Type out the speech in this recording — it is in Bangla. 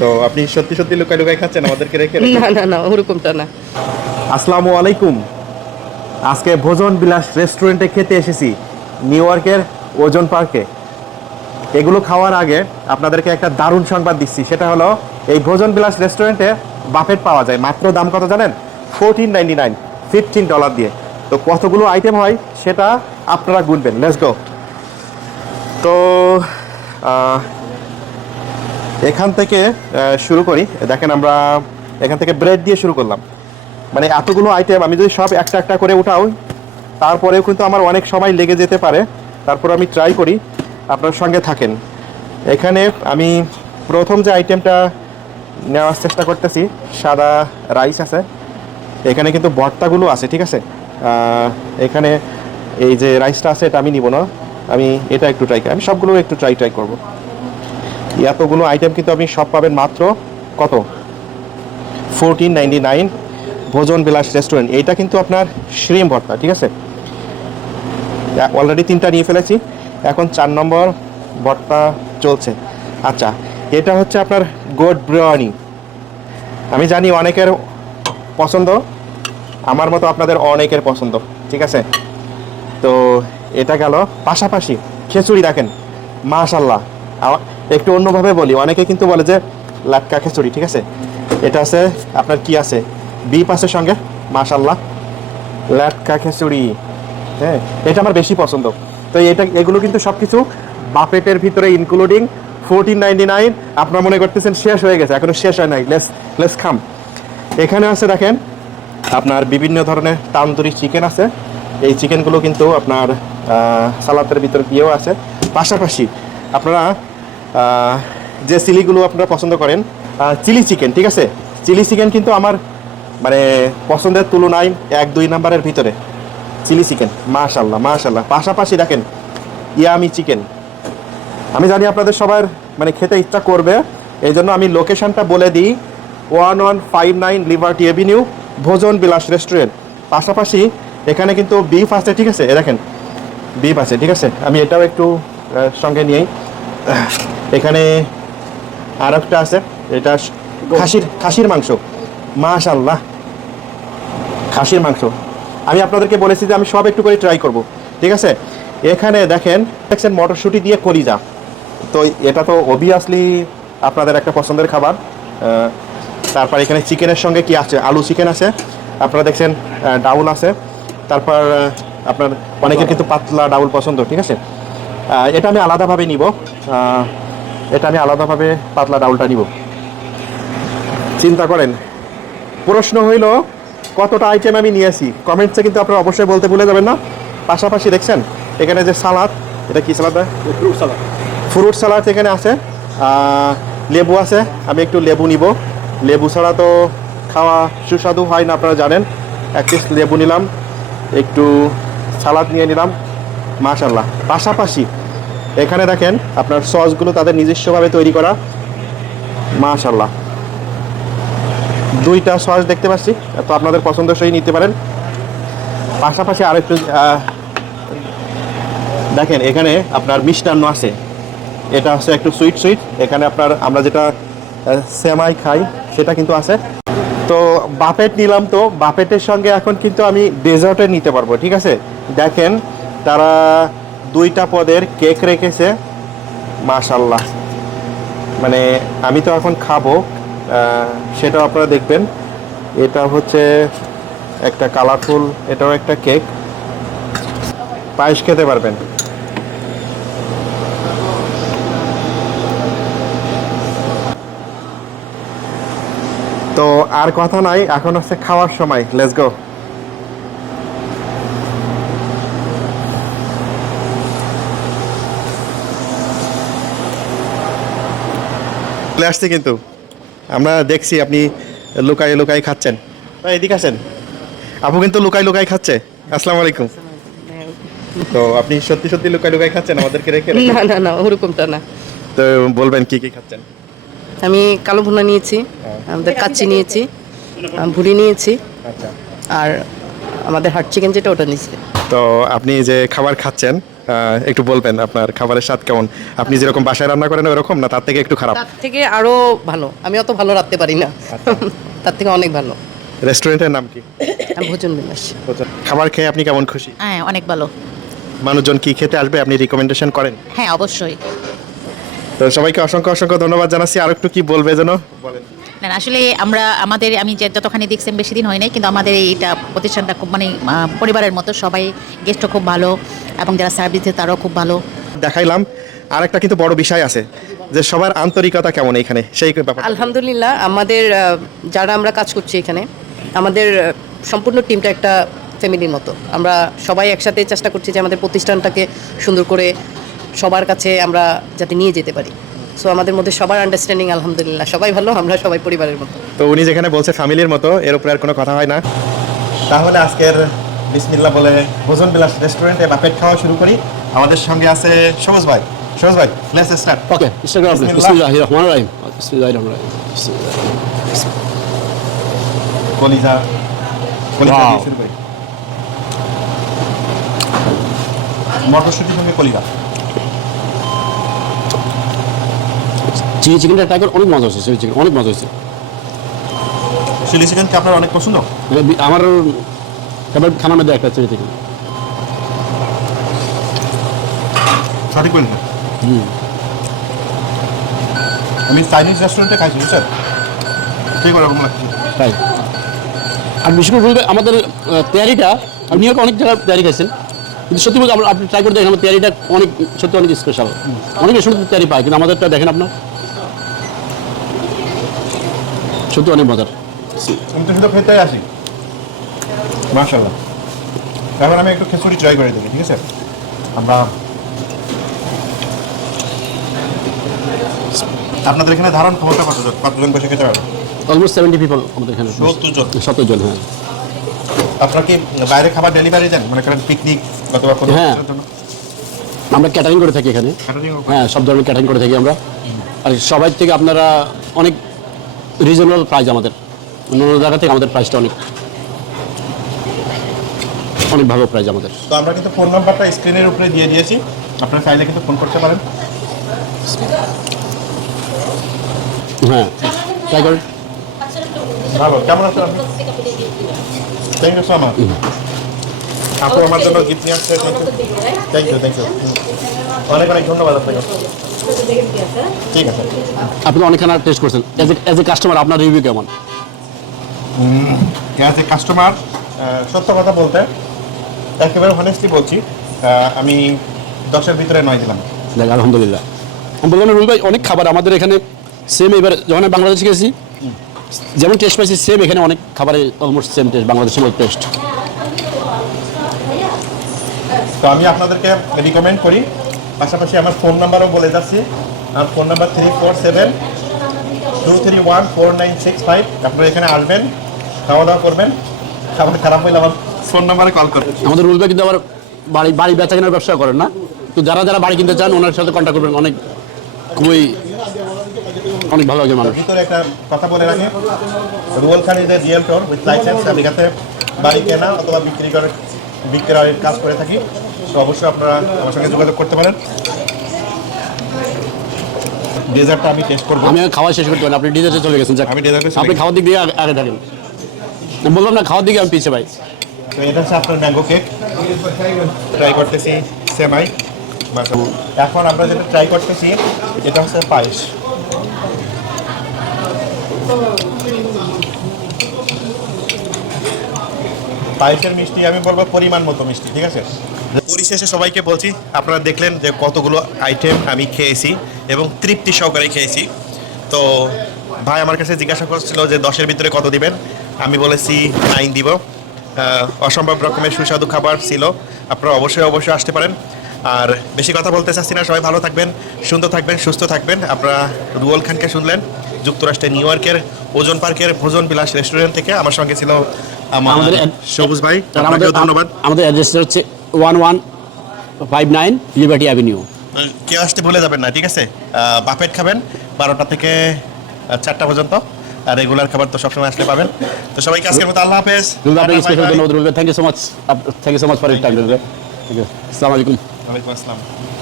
তো আপনি সত্যি সত্যি লুকাই লুকাই খাচ্ছেন আমাদেরকে রেখে রেখে? না না না, ওরকমটা না। আসসালামু আলাইকুম। আজকে ভোজন বিলাস রেস্টুরেন্টে খেতে এসেছি, নিউ ইয়র্কের ওজন পার্কে। এগুলো খাওয়ার আগে আপনাদেরকে একটা দারুণ সংবাদ দিচ্ছি, সেটা হলো এই ভোজন বিলাস রেস্টুরেন্টে বাফেট পাওয়া যায়। মাত্র দাম কত জানেন? $14.99, $15 দিয়ে। তো কতগুলো আইটেম হয় সেটা আপনারা গুনবেন। Let's go. তো আহ, এখান থেকে শুরু করি। দেখেন, আমরা এখান থেকে ব্রেড দিয়ে শুরু করলাম। মানে এতগুলো আইটেম আমি যদি সব একটা একটা করে উঠাও, তারপরেও কিন্তু আমার অনেক সময় লেগে যেতে পারে। তারপর আমি ট্রাই করি, আপনার সঙ্গে থাকেন। এখানে আমি প্রথম যে আইটেমটা নেওয়ার চেষ্টা করতেছি, সাদা রাইস আছে। এখানে কিন্তু ভর্তাগুলো আছে, ঠিক আছে। এখানে এই যে রাইসটা আছে, এটা আমি নিব না। আমি এটা একটু ট্রাই করি, আমি সবগুলো একটু ট্রাই করব। এতগুলো আইটেম কিন্তু আপনি সব পাবেন মাত্র কত? $14.99, ভোজন বিলাস রেস্টুরেন্ট। এইটা কিন্তু আপনার শ্রিম ভর্তা, ঠিক আছে। অলরেডি 3টা নিয়ে ফেলেছি, এখন 4 নম্বর ভর্তা চলছে। আচ্ছা, এটা হচ্ছে আপনার গোট বিরিয়ানি। আমি জানি অনেকের পছন্দ, আমার মতো আপনাদের অনেকের পছন্দ, ঠিক আছে। তো এটা গেল। পাশাপাশি খিচুড়ি দেখেন, মাশাল্লাহ। একটু অন্যভাবে বলি, অনেকে কিন্তু বলে যে লাটকা খিচুড়ি, ঠিক আছে। এটা আছে আপনার কি আছে, বিপ আছে সঙ্গে, মাশাল্লাহ, লাটকা খিচুড়ি। হ্যাঁ, এটা আমার বেশি পছন্দ। তো এগুলো কিন্তু সব কিছু বাফেটের ভিতরে ইনক্লুডিং $14.99। আপনারা মনে করতেছেন শেষ হয়ে গেছে, এখনো শেষ হয় নাই। লেস খাম। এখানে আছে দেখেন আপনার বিভিন্ন ধরনের তান্দুরি চিকেন আছে। এই চিকেনগুলো কিন্তু আপনার সালাদের ভিতরে দিয়েও আছে। পাশাপাশি আপনারা যে চিলিগুলো আপনারা পছন্দ করেন, চিলি চিকেন, ঠিক আছে। চিলি চিকেন কিন্তু আমার মানে পছন্দের তুলনায় 1-2 নাম্বারের ভিতরে চিলি চিকেন, মাশাল্লাহ মাশাল্লাহ। পাশাপাশি দেখেন ইয়ামি চিকেন। আমি জানি আপনাদের সবার মানে খেতে ইচ্ছা করবে, এই জন্য আমি লোকেশনটা বলে দিই। 1159 লিবার্টি এভিনিউ, ভোজন বিলাস রেস্টুরেন্ট। পাশাপাশি এখানে কিন্তু বিফ আছে, ঠিক আছে। দেখেন বিফ আছে, ঠিক আছে। আমি এটাও একটু সঙ্গে নিয়েই। এখানে আর একটা আছে, এটা খাসির মাংস, মাশাল্লাহ, খাসির মাংস। আমি আপনাদেরকে বলেছি যে আমি সব একটু করে ট্রাই করব, ঠিক আছে। এখানে দেখেন মটরশুঁটি দিয়ে কলিজা। তো এটা তো অবভিয়াসলি আপনাদের একটা পছন্দের খাবার। তারপর এখানে চিকেনের সঙ্গে কি আছে, আলু চিকেন আছে। আপনারা দেখছেন ডাউল আছে। তারপর আপনার অনেকের কিন্তু পাতলা ডাউল পছন্দ, ঠিক আছে। এটা আমি আলাদাভাবে নিব। এটা আমি আলাদাভাবে পাতলা ডাউলটা নিব। চিন্তা করেন, প্রশ্ন হইল কতটা আইটেম আমি নিয়েছি। কমেন্টসে কিন্তু আপনারা অবশ্যই বলতে ভুলে যাবেন না। পাশাপাশি দেখছেন এখানে যে সালাদ, এটা কি সালাদ? ফ্রুট সালাদ এখানে আছে। লেবু আছে, আমি একটু লেবু নিব। লেবু ছাড়া তো খাওয়া সুস্বাদু হয় না, আপনারা জানেন। এক পিস লেবু নিলাম, একটু সালাদ নিয়ে নিলাম, মাশাল্লাহ। পাশাপাশি এখানে দেখেন আপনার সসগুলো তাদের নিজস্বভাবে তৈরি করা, মাশাল্লাহ। 2টা সস দেখতে পাচ্ছি, তো আপনাদের পছন্দসই নিতে পারেন। পাশাপাশি আরেকটু দেখেন এখানে আপনার মিষ্টান্ন আছে। এটা হচ্ছে একটু সুইট। এখানে আপনার আমরা যেটা সেমাই খাই সেটা কিন্তু আছে। তো বাফেট নিলাম, তো বাফেটের সঙ্গে এখন কিন্তু আমি ডেজার্টে নিতে পারবো, ঠিক আছে। দেখেন তারা 2টা পদের কেক রেখেছে, মাশাল্লাহ। মানে আমি তো এখন খাবো, সেটাও আপনারা দেখবেন। এটা হচ্ছে একটা কালারফুল, এটাও একটা কেক। পায়েস খেতে পারবেন। তো আর কথা নাই, এখন হচ্ছে খাওয়ার সময়। Let's go. চলে আসছে কিন্তু, আমরা দেখছি আপনি লুকাই লুকাই খাচ্ছেন। ভাই এদিকে আসেন, আপু কিন্তু লুকাই লুকাই খাচ্ছে। আসসালামু আলাইকুম। তো আপনি সত্যি সত্যি লুকাই লুকাই খাচ্ছেন আমাদেরকে রেখে রেখে? না না না, ওরকমটা না। তো বলবেন কি কি খাচ্ছেন? আমি কালো ভুনা নিয়েছি, আমাদের কাচ্চি নিয়েছি, ভুড়ি নিয়েছি, আচ্ছা। আর আমাদের হাট চিকেন যেটা ওটা নিয়েছি। তো আপনি যে খাবার খাচ্ছেন, একটু বলবেন আপনার খাবারের স্বাদ কেমন? আপনি যেরকম বাসায় রান্না করেন ওরকম, না তার থেকে একটু খারাপ? তার থেকে আরো ভালো। আমি অত ভালো রাখতে পারি না, তার থেকে অনেক ভালো। রেস্টুরেন্টের নাম কি? আমি ভোজন বিলাস। খাবার খেয়ে আপনি কেমন খুশি? হ্যাঁ, অনেক ভালো। মানুষজন কি খেতে আসবে আপনি রিকমেন্ডেশন করেন? হ্যাঁ, অবশ্যই। তো সবাইকে অসংখ্য অসংখ্য ধন্যবাদ জানাচ্ছি। আর একটু কি বলবে যেন বলেন। না না, আসলে আমি যতখানি দেখছি বেশি দিন হয় নাই, কিন্তু আমাদের এইটা প্রতিষ্ঠানটা খুব মানে পরিবারের মতো, সবাই গেস্টও খুব ভালো এবং যারা সার্ভিস দিচ্ছে তারাও খুব ভালো। দেখাইলাম, আর একটা কিন্তু বড় বিষয় আছে যে সবার আন্তরিকতা কেমন এখানে, সেই ব্যাপার। আলহামদুলিল্লাহ, আমাদের যারা আমরা কাজ করছি এখানে, আমাদের সম্পূর্ণ টিমটা একটা ফ্যামিলির মতো। আমরা সবাই একসাথে চেষ্টা করছি যে আমাদের প্রতিষ্ঠানটাকে সুন্দর করে সবার কাছে আমরা যাতে নিয়ে যেতে পারি। সো আমাদের মধ্যে সবার আন্ডারস্ট্যান্ডিং আলহামদুলিল্লাহ, সবাই ভালো, আমরা সবাই পরিবারের মতো। তো উনি যেখানে বলছে ফ্যামিলির মতো, এর উপরে আর কোনো কথা হয় না। তাহলে আজকের বিসমিল্লাহ বলে ভোজন বিলাস রেস্টুরেন্টে বাপেট খাওয়া শুরু করি। আমাদের সঙ্গে আছে সবুজ ভাই। সবুজ ভাই, let's start. Okay, Instagram. Bismillahirrahmanirrahim. Bismillahirrahmanirrahim. কলিজা কলিজা Wow. দিয়ে শুরু করি। মটরশুঁটির সঙ্গে কলিজা। চিলি চিকেনটা ট্রাই করে অনেক মজা হচ্ছে। চিলি চিকেন অনেক মজা হচ্ছে। চিলি চিকেন কি আপনার অনেক পছন্দ? আমার ফেভারিট খানার মধ্যে একটা চিলি চিকেন। সঠিক বললেন। আমি চাইনিজ রেস্টুরেন্টে খাইছি, বুঝছেন? ঠিক ওরকম লাগছে। তাই। আর বিশেষ করে বলতে আমাদের তেয়ারিটা, আপনি নিউ ইয়র্কে অনেক জায়গায় তেয়ারি খাইছেন, কিন্তু সত্যি বলতে আপনি ট্রাই করে দেখেন, আমার তেয়ারিটা সত্যি অনেক স্পেশাল। অনেক রেস্টুরেন্টে তেয়ারি পায়, কিন্তু আমাদেরটা দেখেন আপনার সত্যি অনেক মজার। আমি তো শুধু খেতে আসি। মাশাআল্লাহ। এবার আমি একটু খিচুড়ি ট্রাই করে দেখি, ঠিক আছে? আমরা আপনাদের এখানে ধারণ ক্ষমতা কতজন বসে খেতে পারবে? অলমোস্ট 70 পিপল আমাদের এখানে। 70 জন। 70 জন, হ্যাঁ। আপনারা কি বাইরে খাবার ডেলিভারি দেন, মনে করেন পিকনিক অথবা কোনো হ্যাঁ। কিছুর জন্য? আমরা ক্যাটারিং করে থাকি এখানে। Catering ও করেন? হ্যাঁ, সব ধরনের ক্যাটারিং করে থাকি আমরা। আর সবাই থেকে আপনারা অনেক রিজনেবল প্রাইস আমাদের, অন্য জায়গা থেকে আমাদের প্রাইসটা অনেক অনেক ভালো প্রাইস আমাদের। তো আমরা কিন্তু ফোন নাম্বারটা স্ক্রিনের উপরে দিয়ে দিয়েছি, আপনারা চাইলে কিন্তু ফোন করতে পারেন। হ্যাঁ, ট্রাই করেন। ভালো, কেমন আছেন আপনি? Thank you so much. আপু আমার জন্য গিফট নিয়ে আসছে, থ্যাংক ইউ থ্যাংক ইউ। অনেক অনেক ধন্যবাদ আপনাকে। ঠিক আছে। আপনি অনেক খানা টেস্ট করছেন, এজ এ কাস্টমার আপনার রিভিউ কেমন? অ্যাজ এ কাস্টমার, সত্য কথা বলতে একেবারে হনেস্টলি বলছি, আমি 10-এর ভিতরে 9 দিলাম। দেখ, আলহামদুলিল্লাহ। আমি বললাম রুল ভাই, অনেক খাবার আমাদের এখানে সেম। এবার যখন আমি বাংলাদেশে গেছি যেমন টেস্ট পাইছি, সেম এখানে অনেক খাবারে অলমোস্ট সেম টেস্ট, বাংলাদেশের মতো টেস্ট। তো আমি আপনাদেরকে রিকমেন্ড করি, পাশাপাশি আমার ফোন নাম্বারও বলে যাচ্ছি। আমার ফোন নাম্বার 347-231-4965। আপনারা এখানে আসবেন, খাওয়া দাওয়া করবেন, খাবার খারাপ হলে আমার ফোন নাম্বারে কল করবেন। আমাদের রুল ভাই কিন্তু আবার বাড়ি বেচা কেনার ব্যবসা করেন না, তো যারা যারা বাড়ি কিনতে চান ওনার সাথে কন্ট্যাক্ট করবেন। খুবই অনেক ভালো একজন মানুষ। ভিতরে একটা কথা বলে রাখি, Ruel Khan is a realtor with license. আমি এখানে বাড়ি কেনা অথবা বিক্রয়ের কাজ করে থাকি। তো অবশ্যই আপনারা আমার সঙ্গে যোগাযোগ করতে পারেন। ডেজার্টটা আমি টেস্ট করবো। আমি খাওয়া শেষ করতে পারি, আপনি ডিজার্টে চলে গেছেন। যাক, আমি ডেজার্টে চলে আপনি গেছি। খাওয়ার দিক দিয়ে আগে থাকেন। আমি বললাম না, খাওয়ার দিকে আমি পিছিয়ে ভাই। তো এটা হচ্ছে আপনার ম্যাঙ্গো কেক। ট্রাই করতেছি সেমাই। এখন আমরা যেটা ট্রাই করতেছি এটা হচ্ছে পায়েস। পায়েসের মিষ্টি আমি বলবো পরিমাণ মতো মিষ্টি, ঠিক আছে? পরিশেষে সবাইকে বলছি, আপনারা দেখলেন যে কতগুলো আইটেম আমি খেয়েছি এবং তৃপ্তি সহকারে খেয়েছি। তো ভাই আমার কাছে জিজ্ঞাসা করছিল যে 10-এর ভিতরে কত দিবেন, আমি বলেছি 9 দিব। অসম্ভব রকমের সুস্বাদু খাবার ছিল। আপনারা অবশ্যই আসতে পারেন। আর বেশি কথা বলতে চাচ্ছি না, সবাই ভালো থাকবেন, সুন্দর থাকবেন, সুস্থ থাকবেন। আপনারা রুয়েল খানকে শুনলেন যুক্তরাষ্ট্রের নিউ ইয়র্কের ওজন পার্কের ভোজন বিলাস রেস্টুরেন্ট থেকে। আমার সঙ্গে ছিল আমাদের সবুজ ভাই। আপনাকেও ধন্যবাদ। আমাদের অ্যাড্রেসটা হচ্ছে 1159 লিবার্টি অ্যাভিনিউ। কেউ আসতে ভুলে যাবেন না, ঠিক আছে? বাফেট খাবেন 12টা থেকে 4টা পর্যন্ত। আর রেগুলার খাবার তো সবসময় আসলে পাবেন। তো সবাইকে আজকের মতো আল্লাহ হাফেজ। আপনাকে স্পেশাল ধন্যবাদ রুল ভাই। Thank you so much. Thank you so much for your time. আসসালামু আলাইকুম। ওয়ালাইকুম আসসালাম।